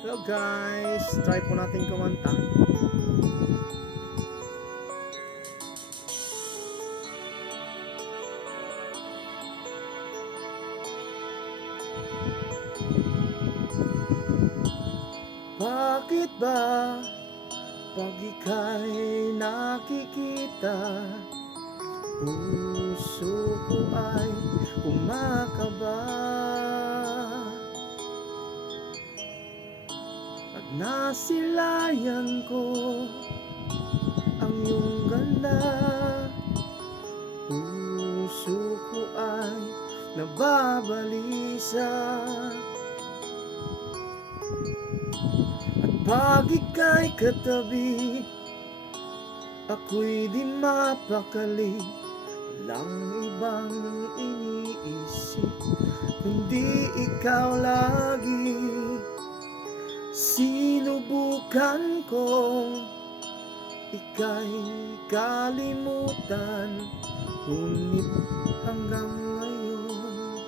Hello guys, try po natin kumanta. Bakit ba pag ika'y nakikita, puso ko ay kumakaba? At nasilayan ko ang iyong ganda, puso ko ay nababalisa. At pag ika'y katabi, ako'y di mapakali. Walang ibang iniisip kundi ikaw lagi. Sinubukan kong ika'y kalimutan, ngunit hanggang ngayon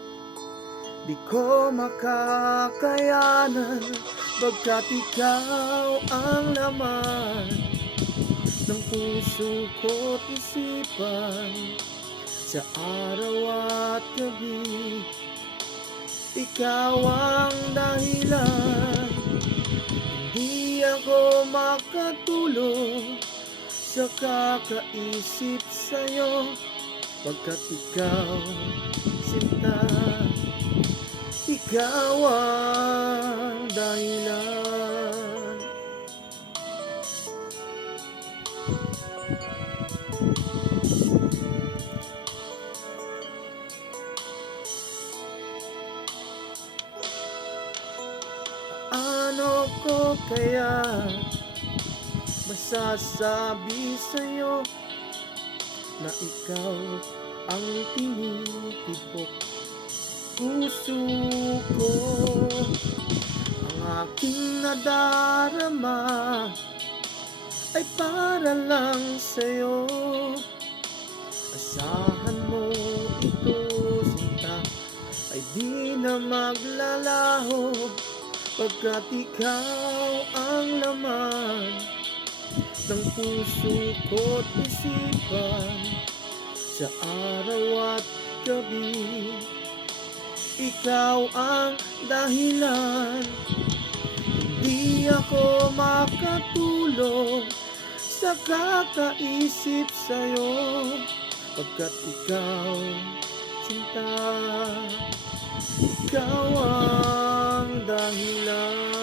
di ko makakayanan, bagkat ikaw ang laman ng puso ko't isipan. Sa araw at gabi, ikaw ang dahilan. Hindi ako makatulog sa kakaisip sa'yo, bagkat ikaw, sinta, ikaw ang dahilan. Ano ko kaya masasabi sa'yo na ikaw ang tinitipok puso ko? Ang aking nadarama ay para lang sa'yo. Asahan mo ito, sinta, ay di na maglalaho, pagkat ikaw ang laman ng puso ko't isipan. Sa araw at gabi, ikaw ang dahilan. Hindi ako makatulog sa kakaisip sa'yo, pagkat ikaw, sinta, ikaw ang dahilan.